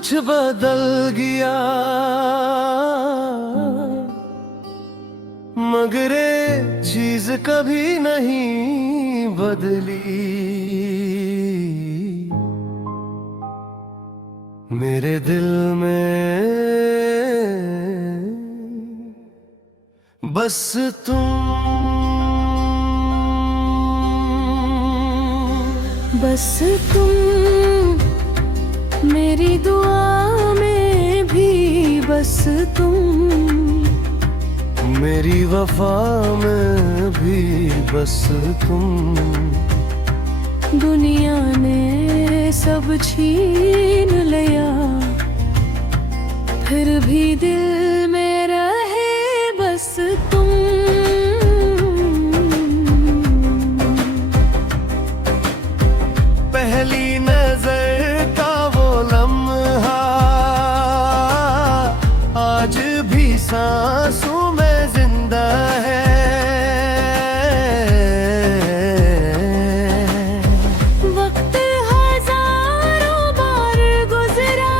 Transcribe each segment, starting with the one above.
कुछ बदल गया, मगर ये चीज कभी नहीं बदली। मेरे दिल में बस तुम, बस तुम, मेरी दुआ में भी बस तुम, मेरी वफा में भी बस तुम। दुनिया ने सब छीन लिया, फिर भी दिल में रहे बस तुम। पहली नजर का वो लम्हा आज भी सांसों में जिंदा है। वक्त हजारों बार गुजरा,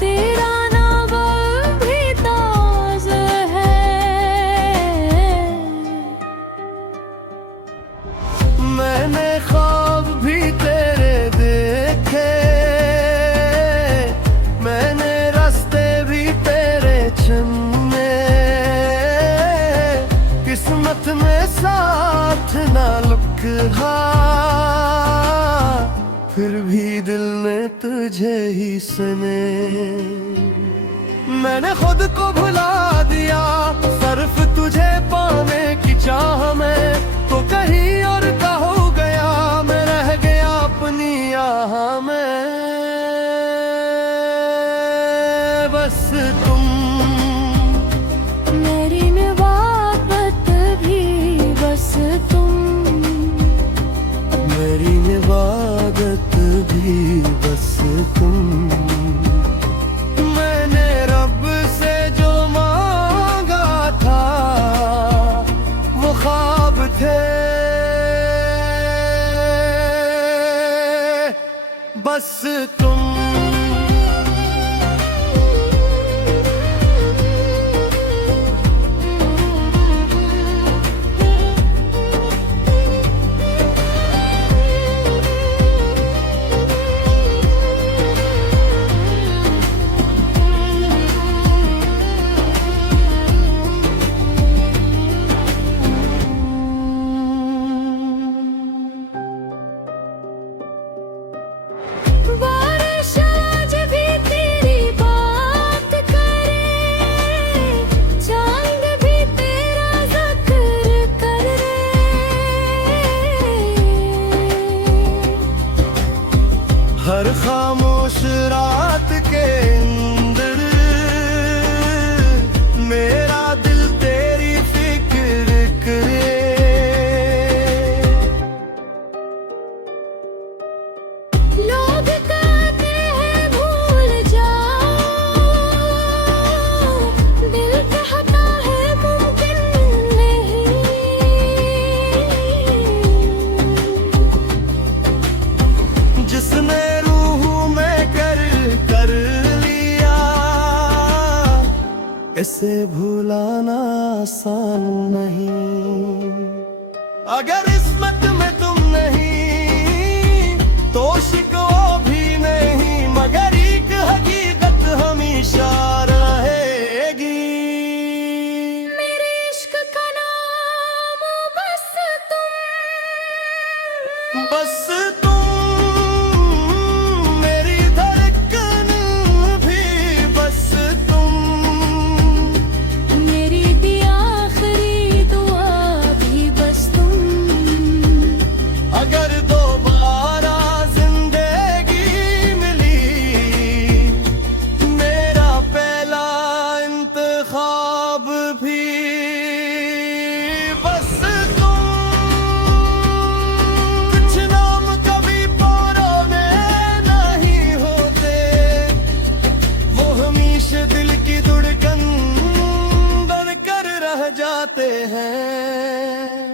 तेरा नाम भी ताज़ा है। मैंने ख्वाब भी तेरे देखे, मैंने रास्ते भी तेरे चुने। किस्मत में साथ ना लिखा, फिर भी दिल ने तुझे ही सुने। मैंने खुद को भुला दिया, सिर्फ तुझे पाने की चाह में, तो कहीं और का हो गया, मैं रह गया अपनी आह में। बस तुम, मेरी निवाबत भी बस तुम, मेरी इबादत भी बस तुम। मैंने रब से जो मांगा था वो ख्वाब थे, बस तुम। बारिश आज भी तेरी बात करे, चांद भी तेरा जिक्र करे। हर खामोश रात के अंदर मेरा दिल तेरी फिक्र करे। लोग कहते हैं भूल जाओ, दिल कहता है मुमकिन नहीं। जिसने रूह में कर लिया, इसे भुलाना आसान नहीं। अगर किस्मत में तुम नहीं तो शिकवा भी नहीं, मगर एक हकीकत हमेशा रहेगी। मेरे इश्क का नाम बस तुम, बस तुम, मेरी धड़कन भी बस तुम, मेरी भी आखिरी दुआ भी बस तुम। अगर दोबारा जिंदगी मिली, मेरा पहला इंतखाब भी बस तुम। कुछ नाम कभी पुराने नहीं होते, वो हमेशा दिल की धड़कन बनकर रह जाते हैं।